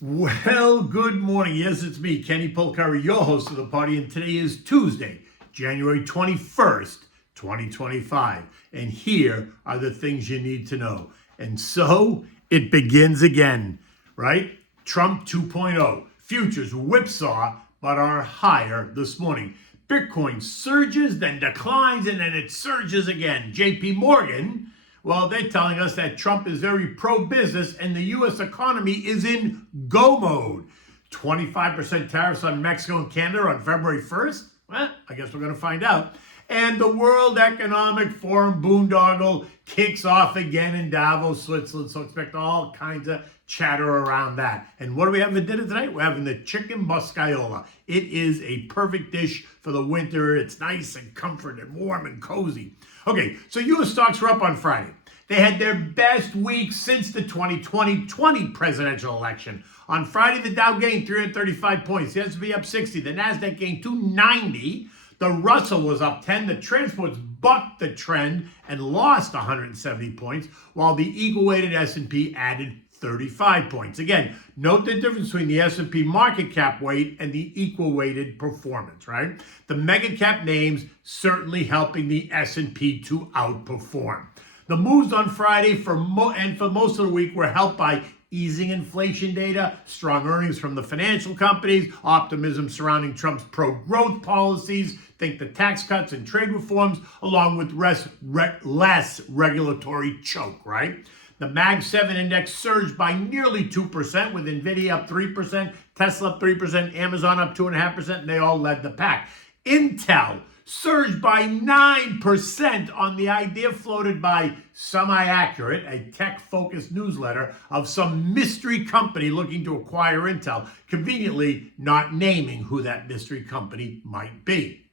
Well, good morning. Yes, it's me, Kenny Polcari, your host of the party, and today is Tuesday, January 21st, 2025. And here are the things you need to know. And so it begins again, right? Trump 2.0. Futures whipsaw, but are higher this morning. Bitcoin surges, then declines, and then it surges again. JP Morgan, well, they're telling us that Trump is very pro-business and the U.S. economy is in go mode. 25% tariffs on Mexico and Canada on February 1st? Well, I guess we're going to find out. And the World Economic Forum boondoggle kicks off again in Davos, Switzerland. So expect all kinds of chatter around that. And what do we have for dinner tonight? We're having the chicken Boscaiola. It is a perfect dish for the winter. It's nice and comfort and warm and cozy. Okay, so U.S. stocks were up on Friday. They had their best week since the 2020 presidential election. On Friday, the Dow gained 335 points. The S&P up 60. The NASDAQ gained 290. The Russell was up 10. The transports bucked the trend and lost 170 points, while the equal-weighted S&P added 35 points. Again, note the difference between the S&P market cap weight and the equal weighted performance, right? The mega cap names certainly helping the S&P to outperform. The moves on Friday for most of the week were helped by easing inflation data, strong earnings from the financial companies, optimism surrounding Trump's pro-growth policies, think the tax cuts and trade reforms, along with less regulatory choke, right? The Mag 7 index surged by nearly 2%, with NVIDIA up 3%, Tesla up 3%, Amazon up 2.5%, and they all led the pack. Intel surged by 9% on the idea floated by Semi-Accurate, a tech-focused newsletter, of some mystery company looking to acquire Intel, conveniently not naming who that mystery company might be.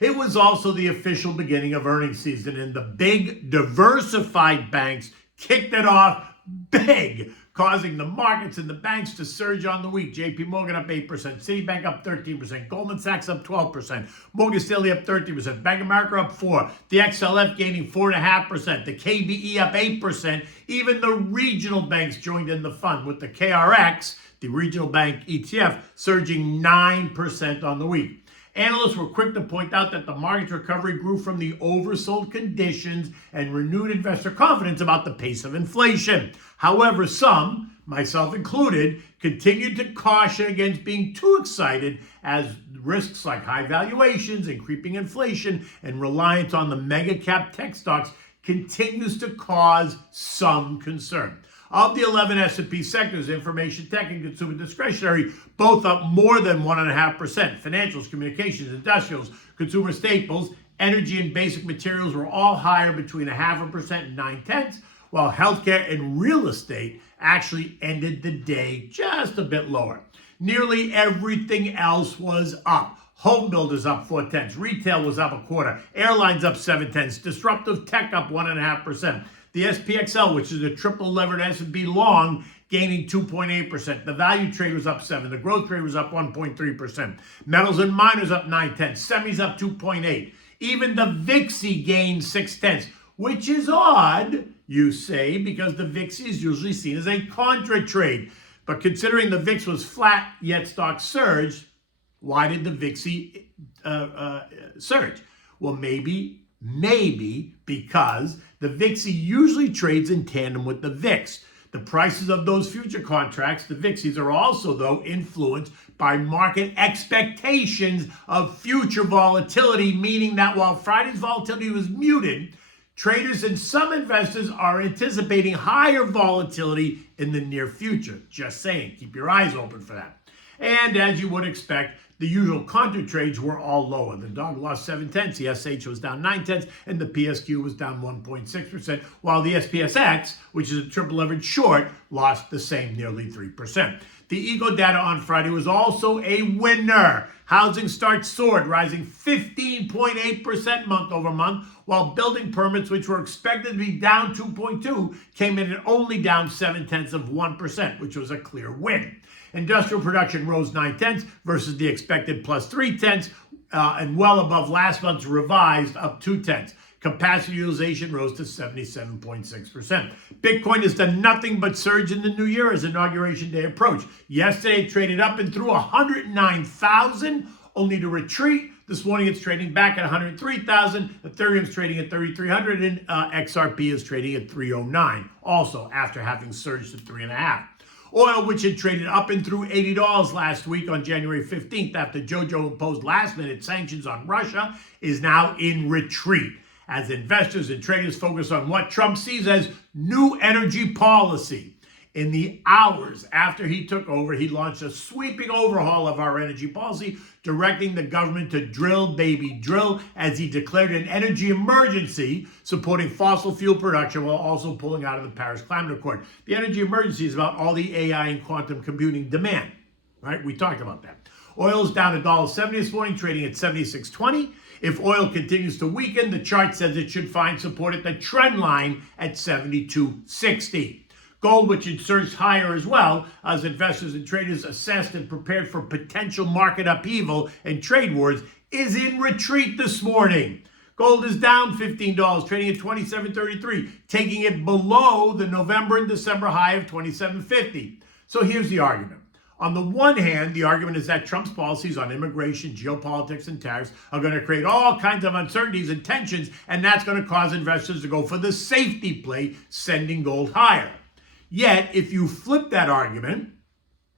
It was also the official beginning of earnings season, and the big diversified banks kicked it off big, causing the markets and the banks to surge on the week. JP Morgan up 8%, Citibank up 13%, Goldman Sachs up 12%, Morgan Stanley up 13%, Bank of America up 4%, the XLF gaining 4.5%, the KBE up 8%. Even the regional banks joined in the fun, with the KRX, the regional bank ETF, surging 9% on the week. Analysts were quick to point out that the market's recovery grew from the oversold conditions and renewed investor confidence about the pace of inflation. However, some, myself included, continued to caution against being too excited, as risks like high valuations and creeping inflation and reliance on the mega cap tech stocks continues to cause some concern. Of the 11 S&P sectors, information tech and consumer discretionary both up more than 1.5%. Financials, communications, industrials, consumer staples, energy, and basic materials were all higher between 0.5% and 0.9%, while healthcare and real estate actually ended the day just a bit lower. Nearly everything else was up. Home builders up 0.4%. Retail was up 0.25%. Airlines up 0.7%. Disruptive tech up 1.5%. The SPXL, which is a triple levered S&P long, gaining 2.8%. The value trade was up 7%. The growth trade was up 1.3%. Metals and miners up 9/10. Semis up 2.8%. Even the VIXI gained 0.6%, which is odd, you say, because the VIXI is usually seen as a contra trade. But considering the VIX was flat, yet stocks surged, why did the VIXI surge? Well, maybe because the VIXI usually trades in tandem with the VIX. The prices of those future contracts, the VIXIs, are also, though, influenced by market expectations of future volatility, meaning that while Friday's volatility was muted, traders and some investors are anticipating higher volatility in the near future. Just saying, keep your eyes open for that. And as you would expect, the usual contra trades were all lower. The dog lost 0.7%, the SH was down 0.9%, and the PSQ was down 1.6%, while the SPSX, which is a triple leverage short, lost the same, nearly 3%. The Ego data on Friday was also a winner. Housing starts soared, rising 15.8% month over month, while building permits, which were expected to be down 2.2%, came in at only down 0.7%, which was a clear win. Industrial production rose 0.9% versus the expected plus 0.3%, and well above last month's revised up 0.2%. Capacity utilization rose to 77.6%. Bitcoin has done nothing but surge in the new year as Inauguration Day approached. Yesterday, it traded up and through 109,000, only to retreat. This morning, it's trading back at 103,000. Ethereum's trading at 3,300, and XRP is trading at 309, also after having surged to 3.5. Oil, which had traded up and through $80 last week on January 15th after Jojo imposed last-minute sanctions on Russia, is now in retreat as investors and traders focus on what Trump sees as new energy policy. In the hours after he took over, he launched a sweeping overhaul of our energy policy, directing the government to drill, baby, drill, as he declared an energy emergency, supporting fossil fuel production while also pulling out of the Paris Climate Accord. The energy emergency is about all the AI and quantum computing demand, right? We talked about that. Oil is down $1.70 this morning, trading at $76.20. If oil continues to weaken, the chart says it should find support at the trend line at $72.60. Gold, which had surged higher as well, as investors and traders assessed and prepared for potential market upheaval and trade wars, is in retreat this morning. Gold is down $15, trading at $27.33, taking it below the November and December high of $27.50. So here's the argument. On the one hand, the argument is that Trump's policies on immigration, geopolitics, and tariffs are going to create all kinds of uncertainties and tensions, and that's going to cause investors to go for the safety play, sending gold higher. Yet, if you flip that argument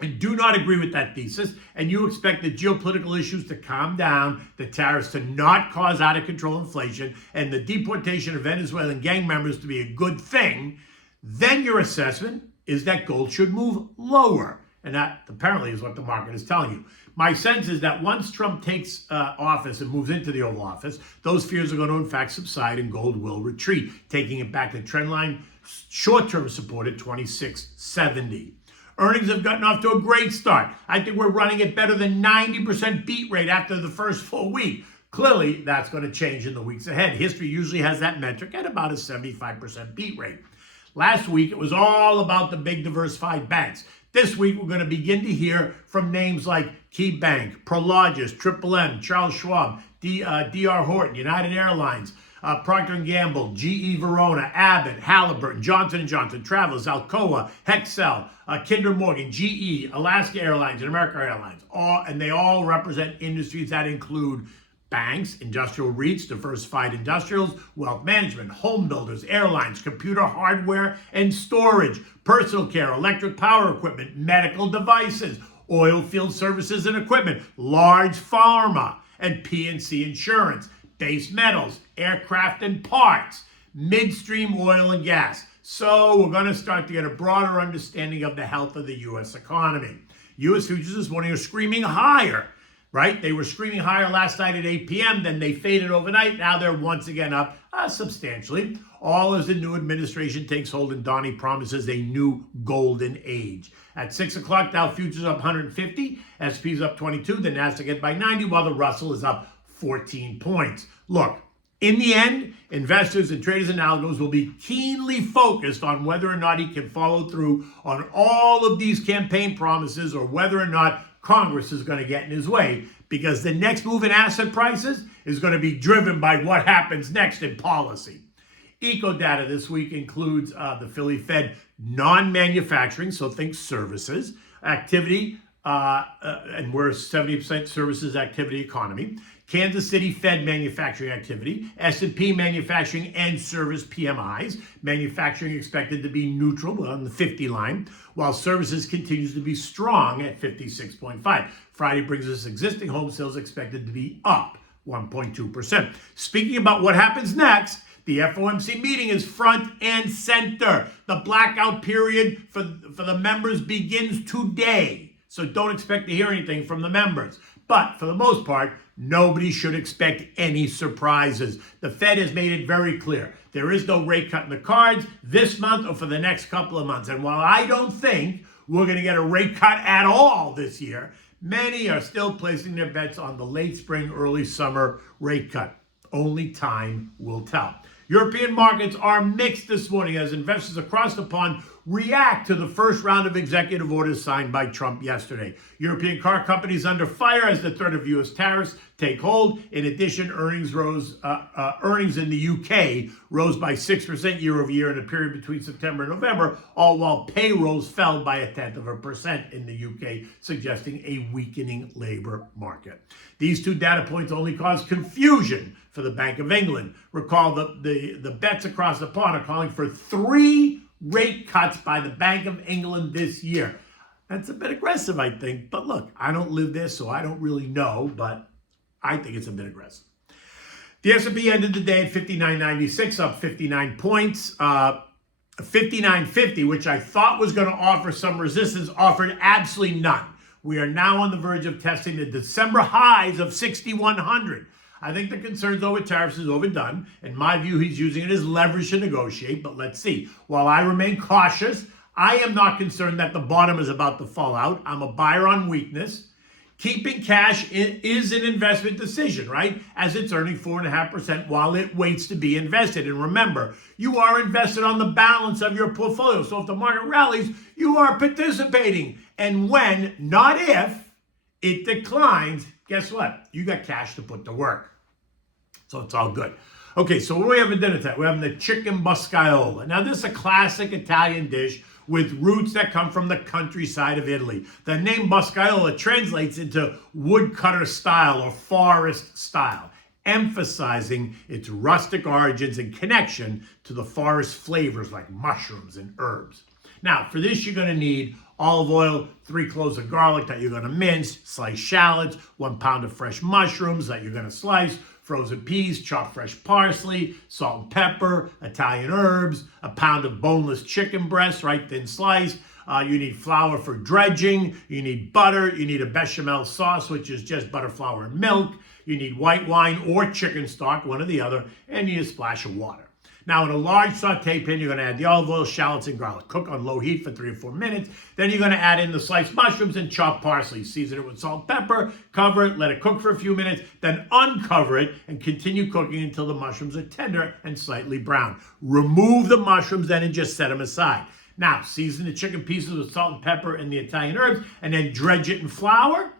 and do not agree with that thesis, and you expect the geopolitical issues to calm down, the tariffs to not cause out of control inflation, and the deportation of Venezuelan gang members to be a good thing, then your assessment is that gold should move lower. And that apparently is what the market is telling you. My sense is that once Trump takes office and moves into the Oval Office, those fears are going to in fact subside and gold will retreat, taking it back to trendline short-term support at 26.70. Earnings have gotten off to a great start. I think we're running at better than 90% beat rate after the first full week. Clearly, that's going to change in the weeks ahead. History usually has that metric at about a 75% beat rate. Last week, it was all about the big diversified banks. This week, we're going to begin to hear from names like KeyBank, Prologis, Triple M, Charles Schwab, D.R. Horton, United Airlines, Procter & Gamble, GE Verona, Abbott, Halliburton, Johnson & Johnson, Travelers, Alcoa, Hexcel, Kinder Morgan, GE, Alaska Airlines, and American Airlines. And they all represent industries that include banks, industrial REITs, diversified industrials, wealth management, home builders, airlines, computer hardware and storage, personal care, electric power equipment, medical devices, oil field services and equipment, large pharma, and P&C insurance, base metals, aircraft and parts, midstream oil and gas. So we're going to start to get a broader understanding of the health of the U.S. economy. U.S. futures this morning are screaming higher, right? They were screaming higher last night at 8 p.m., then they faded overnight. Now they're once again up substantially, all as the new administration takes hold and Donnie promises a new golden age. At 6 o'clock, Dow futures up 150, S&P's up 22, the Nasdaq hit by 90, while the Russell is up 14 points. Look, in the end, investors and traders and algos will be keenly focused on whether or not he can follow through on all of these campaign promises or whether or not Congress is going to get in his way, because the next move in asset prices is going to be driven by what happens next in policy. Eco data this week includes the Philly Fed non-manufacturing, so think services, activity, and we're a 70% services activity economy. Kansas City Fed manufacturing activity, S&P manufacturing and service PMIs, manufacturing expected to be neutral on the 50 line, while services continues to be strong at 56.5. Friday brings us existing home sales expected to be up 1.2%. Speaking about what happens next, the FOMC meeting is front and center. The blackout period for the members begins today, so don't expect to hear anything from the members. But for the most part, nobody should expect any surprises. The Fed has made it very clear. There is no rate cut in the cards this month or for the next couple of months. And while I don't think we're going to get a rate cut at all this year, many are still placing their bets on the late spring, early summer rate cut. Only time will tell. European markets are mixed this morning as investors across the pond react to the first round of executive orders signed by Trump yesterday. European car companies under fire as the threat of U.S. tariffs take hold. In addition, earnings in the UK rose by 6% year over year in a period between September and November, all while payrolls fell by 0.1% in the UK, suggesting a weakening labor market. These two data points only caused confusion for the Bank of England. Recall the bets across the pond are calling for 3 rate cuts by the Bank of England this year. That's a bit aggressive, I think. But look, I don't live there, so I don't really know. But I think it's a bit aggressive. The S&P ended the day at 59.96, up 59 points. 59.50, which I thought was going to offer some resistance, offered absolutely none. We are now on the verge of testing the December highs of 6,100. I think the concerns over tariffs is overdone. In my view, he's using it as leverage to negotiate, but let's see. While I remain cautious, I am not concerned that the bottom is about to fall out. I'm a buyer on weakness. Keeping cash is an investment decision, right? As it's earning 4.5% while it waits to be invested. And remember, you are invested on the balance of your portfolio. So if the market rallies, you are participating. And when, not if, it declines, guess what? You got cash to put to work. So it's all good. Okay, so what do we have for dinner tonight? We're having the chicken Boscaiola. Now, this is a classic Italian dish with roots that come from the countryside of Italy. The name Boscaiola translates into woodcutter style or forest style, emphasizing its rustic origins and connection to the forest flavors like mushrooms and herbs. Now, for this, you're going to need olive oil, 3 cloves of garlic that you're going to mince, sliced shallots, 1 pound of fresh mushrooms that you're going to slice, frozen peas, chopped fresh parsley, salt and pepper, Italian herbs, 1 pound of boneless chicken breast, right, thin sliced. You need flour for dredging. You need butter. You need a bechamel sauce, which is just butter, flour, and milk. You need white wine or chicken stock, one or the other, and you need a splash of water. Now, in a large saute pan, you're going to add the olive oil, shallots, and garlic. Cook on low heat for 3 or 4 minutes. Then you're going to add in the sliced mushrooms and chopped parsley. Season it with salt and pepper. Cover it. Let it cook for a few minutes. Then uncover it and continue cooking until the mushrooms are tender and slightly brown. Remove the mushrooms then and just set them aside. Now, season the chicken pieces with salt and pepper and the Italian herbs, and then dredge it in flour.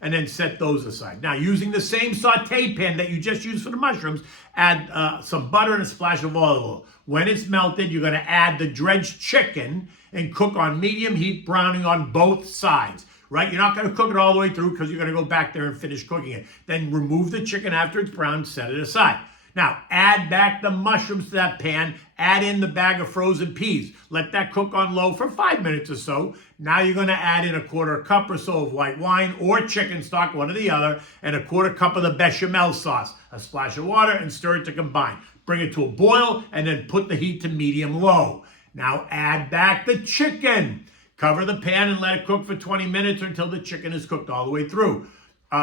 And then set those aside. Now, using the same saute pan that you just used for the mushrooms, add some butter and a splash of olive oil. When it's melted, you're going to add the dredged chicken and cook on medium heat, browning on both sides, right? You're not going to cook it all the way through because you're going to go back there and finish cooking it. Then remove the chicken after it's browned, set it aside. Now, add back the mushrooms to that pan, add in the bag of frozen peas. Let that cook on low for 5 minutes or so. Now you're going to add in a 1/4 cup or so of white wine or chicken stock, one or the other, and a 1/4 cup of the bechamel sauce, a splash of water, and stir it to combine. Bring it to a boil, and then put the heat to medium-low. Now add back the chicken. Cover the pan and let it cook for 20 minutes or until the chicken is cooked all the way through.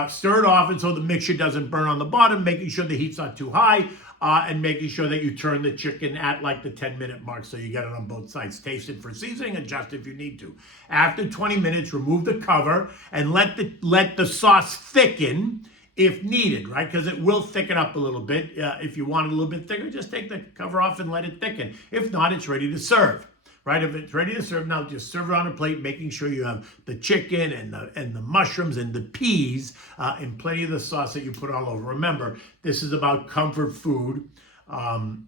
Stir it often so the mixture doesn't burn on the bottom, making sure the heat's not too high, and making sure that you turn the chicken at like the 10-minute mark so you get it on both sides. Taste it for seasoning, adjust if you need to. After 20 minutes, remove the cover and let the sauce thicken if needed, right? Because it will thicken up a little bit. If you want it a little bit thicker, just take the cover off and let it thicken. If not, it's ready to serve. Right, if it's ready to serve now, just serve it on a plate, making sure you have the chicken and the mushrooms and the peas and plenty of the sauce that you put all over. Remember, this is about comfort food, and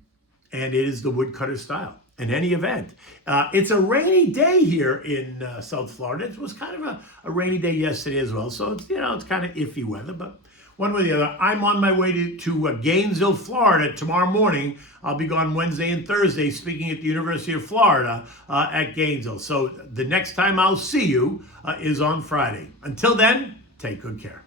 it is the woodcutter style. In any event, it's a rainy day here in South Florida. It was kind of a rainy day yesterday as well, so it's it's kind of iffy weather, but one way or the other, I'm on my way to Gainesville, Florida tomorrow morning. I'll be gone Wednesday and Thursday speaking at the University of Florida at Gainesville. So the next time I'll see you is on Friday. Until then, take good care.